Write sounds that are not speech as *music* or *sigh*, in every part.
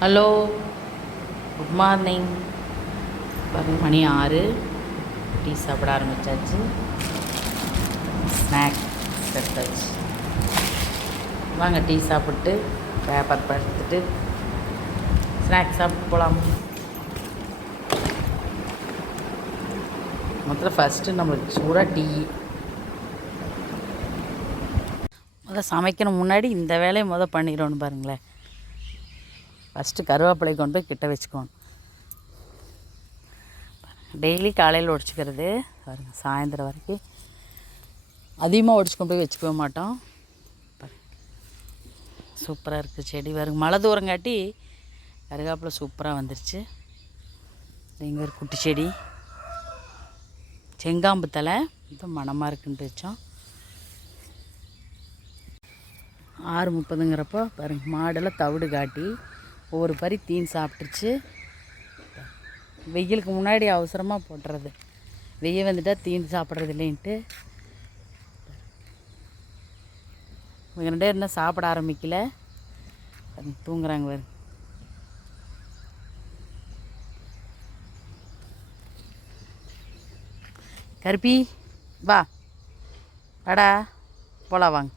Hello good morning பாருங்க மணி ஆறு. டீ சாப்பிட ஆரம்பித்தாச்சு ஸ்நாக்ஸ் எடுத்தாச்சு. வாங்க டீ சாப்பிட்டு பேப்பர் படுத்துட்டு ஸ்நாக்ஸ் சாப்பிட்டு போகலாம் மொத்தம் ஃபஸ்ட்டு நம்மளுக்கு சூடாக டீ. முதல்ல சமைக்கணும் முன்னாடி இந்த வேலையை முதல் பண்ணிடணும் பாருங்களேன். ஃபஸ்ட்டு கருவேப்பிலை கொண்டு போய் கிட்ட வச்சுக்கோணும். டெய்லி காலையில் உடச்சிக்கிறது பாருங்க சாயந்தரம் வரைக்கும் அதிகமாக உடச்சி கொண்டு போய் வச்சுக்கவே மாட்டோம். சூப்பராக இருக்குது செடி. வருங்க மழை தூரம் காட்டி கருவேப்பிலை சூப்பராக வந்துருச்சு. இங்கே ஒரு குட்டி செடி. செங்காம்பு தலை இது மணமாக இருக்குன்ட்டு வச்சோம். ஆறு முப்பதுங்கிறப்போ பாருங்க மாடெல்லாம் தவிடு காட்டி ஒவ்வொரு பறி தீன் சாப்பிட்டுருச்சு. வெயிலுக்கு முன்னாடி அவசரமாக போட்டுறது. வெயில் வந்துட்டால் தீன் சாப்பிட்றது இல்லைன்ட்டு. இவங்க ரெண்டு இன்னும் சாப்பிட ஆரம்பிக்கல. தூங்குறாங்க பாரு. கருப்பி வா. வாடா போலாம் வாங்க.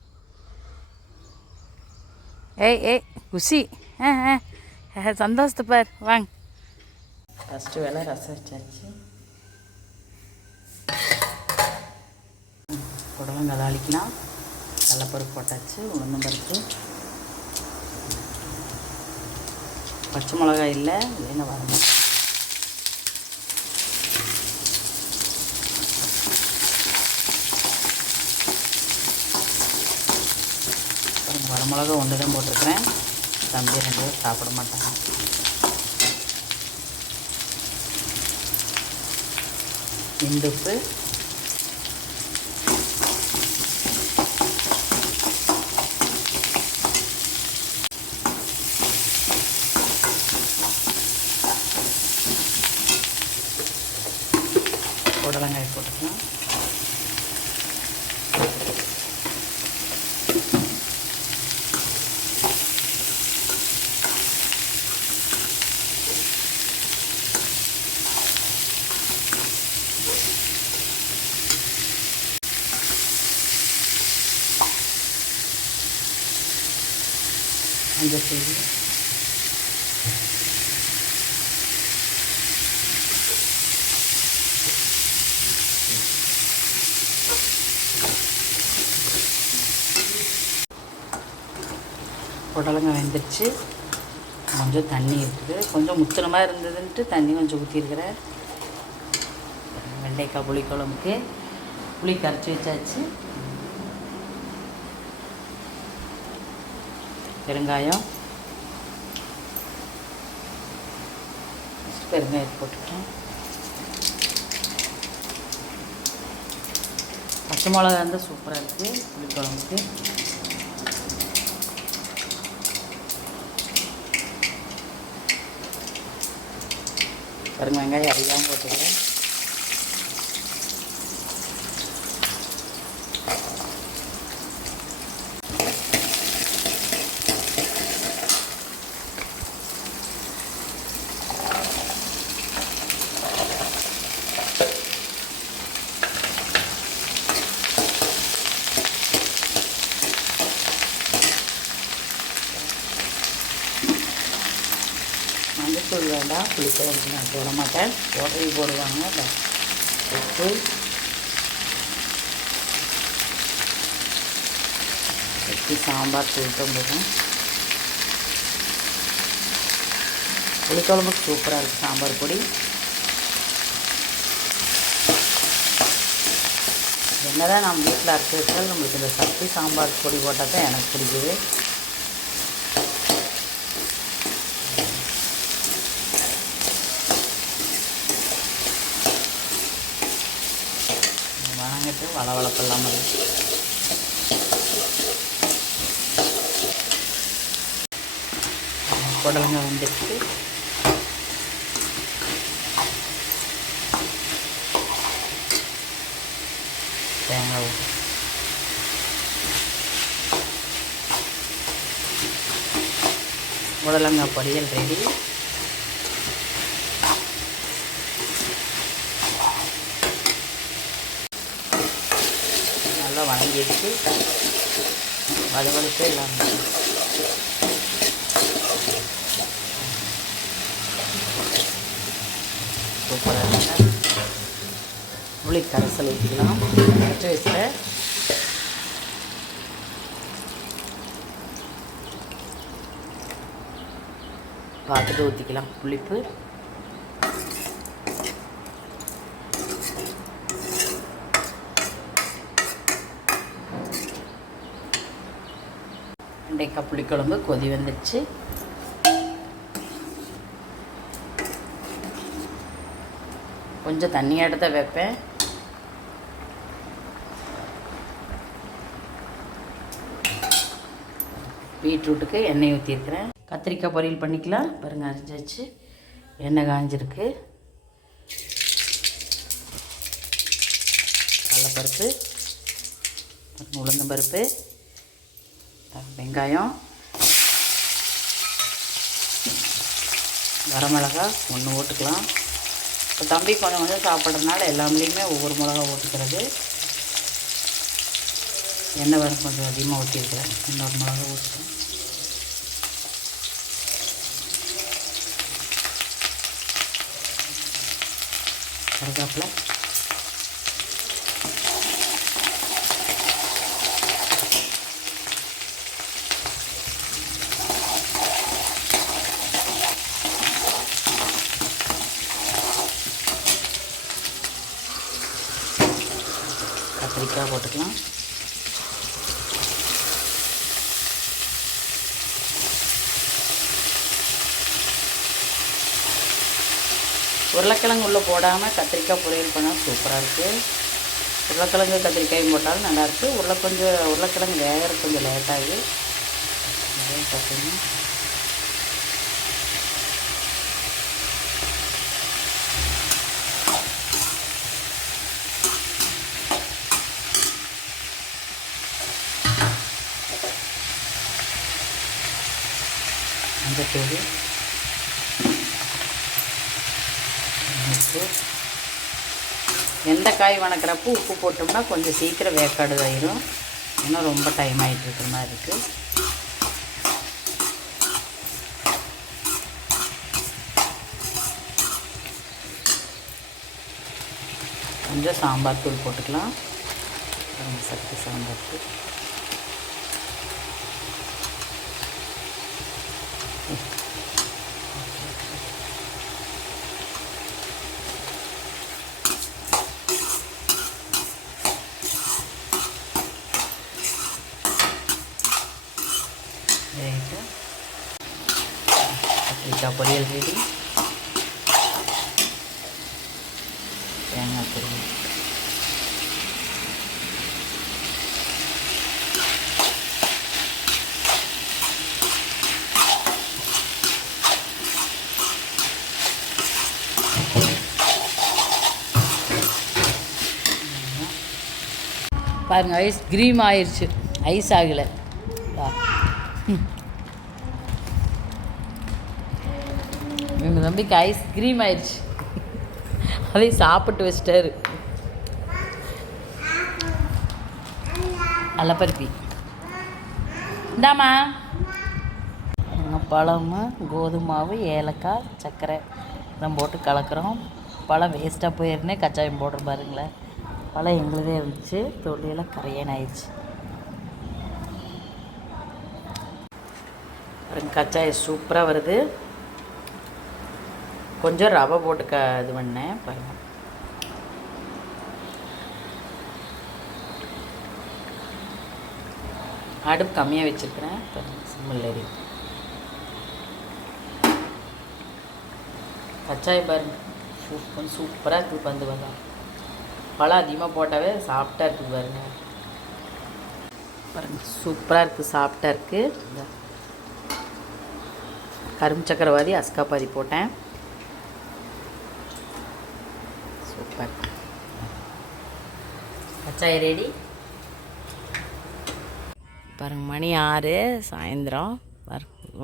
ஏய் ஏய் குஷி. ஆ ஆ. *laughs* சந்தோஷத்தை பார் வாங்க. ஃபஸ்ட்டு வேலை ரசம் வச்சாச்சு. புடலங்க தாளிக்கலாம் கடலப்பருப்பு போட்டாச்சு. உளுந்தம் பருப்பு. பச்சை மிளகாய் இல்லை. இல்லைன்னா வரணும் வரமிளகா ஒன்று தான் போட்டிருக்கிறேன். தம்பி ரெண்டு பேர் சாப்பிட மாட்டாங்க. இந்துப்பு புடலங்காய் போட்டுக்கலாம் இந்த சைடு புடலங்காய் வெந்துருச்சு. கொஞ்சம் தண்ணி இருக்குது. கொஞ்சம் முத்தனமாக இருந்ததுன்ட்டு தண்ணி கொஞ்சம் ஊற்றிருக்கிறேன் வெண்டைக்காய் புளிக்குழம்புக்கு. புளி கரைச்சி வச்சாச்சு. பெருங்காயம். பெருங்காயத்தை போட்டுக்கிறேன் பச்சை மிளகா இருந்தால் சூப்பராக இருக்குது புளிக்குழம்புக்கு. பெருங்க வெங்காயம் அதிகமாக போட்டுக்கிறேன். மஞ்சத்தூள் வேண்டாம் புளிக்குழம்புக்கு நான் போட மாட்டேன். உடனே போடுவாங்க. உப்பு. வச்சு சாம்பார் தூக்கம் போதும். புளிக்குழம்புக்கு சூப்பராக இருக்குது சாம்பார் பொடி. என்னதான் நம்ம வீட்டில் அரைச்சி வச்சாலும் நம்மளுக்கு இந்த சக்தி சாம்பார் பொடி போட்டால் தான் எனக்கு பிடிக்குது. பண்ணலாம் புடலங்க வந்துடுச்சு தேங்காய் ஊத்து. புடலங்காய் பொரியல் ரெடி நல்லா எடுத்து வலுவலுப்பே இல்லாமல் சூப்பராக இருக்குங்க புளி கரைசல் ஊற்றிக்கலாம் பச்சை வயசில். பார்த்துட்டு ஊற்றிக்கலாம் புளிப்பு. வெண்டைக்காய் புளிக்குழம்பு கொதி வந்துடுச்சு கொஞ்சம் தண்ணி எடுத்த வைப்பேன். பீட்ரூட்டுக்கு எண்ணெய் ஊற்றிருக்கிறேன் கத்திரிக்காய் பொரியல் பண்ணிக்கலாம். பாருங்கள் அரிஞ்சு வச்சு எண்ணெய் காஞ்சிருக்கு. கடலப்பருப்பு உளுந்தம்பருப்பு. வெங்காயம் வரமிளகா ஒன்று ஓட்டுக்கலாம் இப்போ தம்பி கொஞ்சம் கொஞ்சம் சாப்பிட்றதுனால எல்லாமே ஒவ்வொரு மிளகா ஓட்டுக்கிறது எண்ணெய் வரும் கொஞ்சம் அதிகமாக ஊற்றிருக்கிறேன் இன்னொரு மிளகா ஊற்றுறேன் கருகாப்பில் கத்திரிக்காய் போட்டுக்கலாம். உருளைக்கிழங்கு உள்ளே போடாமல் கத்திரிக்காய் பொரியல் பண்ணால் சூப்பராக இருக்குது உருளைக்கிழங்கு கத்திரிக்காயும் போட்டாலும் நல்லாயிருக்கு உருளை கொஞ்சம் உருளைக்கிழங்கு வேகிற கொஞ்சம் லேட்டாகி பார்த்தீங்கன்னா மஞ்சத்தூள் உப்பு எந்த காய் வணக்கிறப்போ உப்பு போட்டோம்னா கொஞ்சம் சீக்கிரம் வேக்காடு ஆயிரும் ஏன்னா ரொம்ப டைம் ஆகிட்டு இருக்கிற மாதிரி இருக்குது கொஞ்சம் சாம்பார் தூள் போட்டுக்கலாம். சக்தி சாம்பார் தூள். கத்திரிக்காய் பொரியல் ரெடி தேங்காய் பொரியல் பாருங்கள் ஐஸ் க்ரீம் ஆயிடுச்சு ஐஸ் ஆகலை. வா. எங்கள் தம்பிக்கு ஐஸ்கிரீம் ஆயிடுச்சு. அதையும் சாப்பிட்டு வச்சிட்டாரு. அல்லப்பருப்பி இந்தாம்மா. பழமும் கோதுமாவு ஏலக்காய் சர்க்கரை. இதெல்லாம் போட்டு கலக்கிறோம். பழம் வேஸ்ட்டாக போயிருந்தே கச்சாயம் போடுற பாருங்களேன் பழம் எங்களுதே இருந்துச்சு. தொழிலாம் கரையேன் ஆயிடுச்சு. அப்புறம் கச்சாயம் சூப்பராக வருது. கொஞ்சம் ரவை போட்டு க இது பண்ணேன். பாருங்கள் அடுப்பு கம்மியாக வச்சுருக்கிறேன். பாருங்க சிம்மில் எரி கச்சாயம் பாருங்க சூப்பர் சூப்பராக இருக்குது பந்து பதம். பழம் அதிகமாக போட்டாவே சாஃப்டாக இருக்குது பாருங்க. பாருங்க சூப்பராக இருக்குது சாஃப்டாக இருக்குது கரும்பு சக்கரவாதி அஸ்காபாதி போட்டேன். சூப்பர் கச்சாய ரெடி. பாருங்க மணி ஆறு சாயந்தரம்.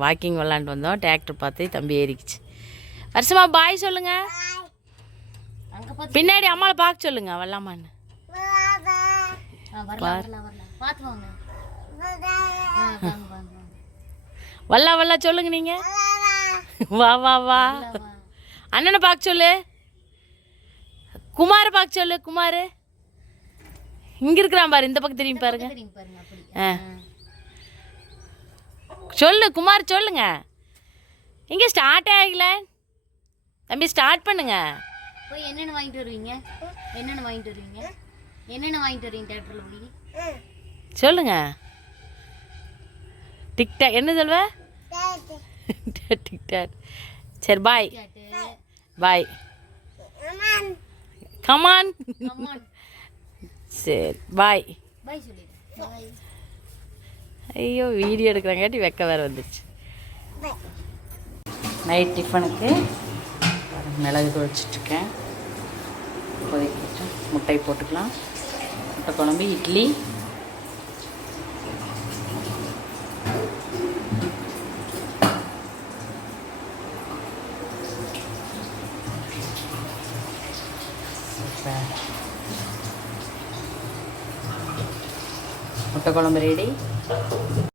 வாக்கிங் விளாண்டு வந்தோம். டிராக்டர் பார்த்து தம்பி ஏறிக்குச்சு. வருஷமா பாய் சொல்லுங்க. பின்னாடி அம்மாவை பார்க்க சொல்லுங்க வரலாமான்னு. வல்லா வல்லா *laughs* சொல்லுங்க நீங்க. வா வா வா. அண்ணனை பார்க்க சொல்லு. குமாரை பார்க்க சொல்லு குமார். இங்க இருக்கிறான் பாரு இந்த பக்கம் திரும்பி பாருங்க. ஆ. சொல்லு குமார் சொல்லுங்க. இங்கே ஸ்டார்ட் ஆகல. தம்பி ஸ்டார்ட் பண்ணுங்க. போய் என்னென்ன வாங்கிட்டு வருவீங்க? என்னென்ன வாங்கிட்டு வருவீங்க? என்னென்ன வாங்கிட்டு வருவீங்க தேட்டரில் போய்? சொல்லுங்க. டிக்டாக் என்ன சொல்வ? டிக்டாக் சரி பாய் பாய் கமான் சரி பாய் ஐயோ வீடியோ எடுக்கிறங்காட்டி வெக்க வேறு வந்துச்சு. நைட் டிஃபனுக்கு மிளகு துவைச்சிட்ருக்கேன் கொதிக்கிட்டு முட்டை போட்டுக்கலாம். முட்டை குழம்பு இட்லி. முட்டை குழம்பு ரெடி